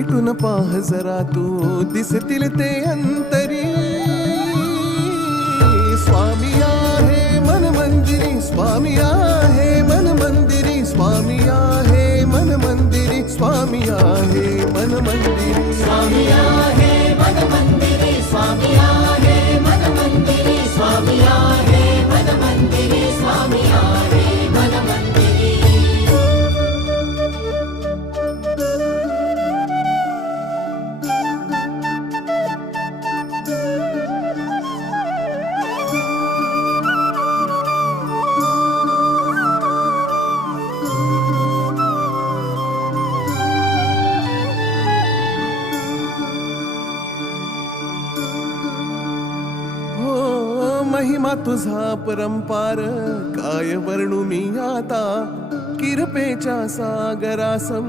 मिटून पाह जरा तू दिसतील ते अंतरी. स्वामी आहे मन मंदिरी, स्वामी आहे मन मंदिरी, स्वामी आहे मन मंदिरी, स्वामी आहे मन मंदिरी. स्वामी आहे मन मंदिरी, स्वामी आहे मन मंदिरी, स्वामी आहे मन मंदिरी, स्वामी आहे मन मंदिरी. महिमा तुझा परंपार काय वर्णू मी आता. किरपेच्या सागरासम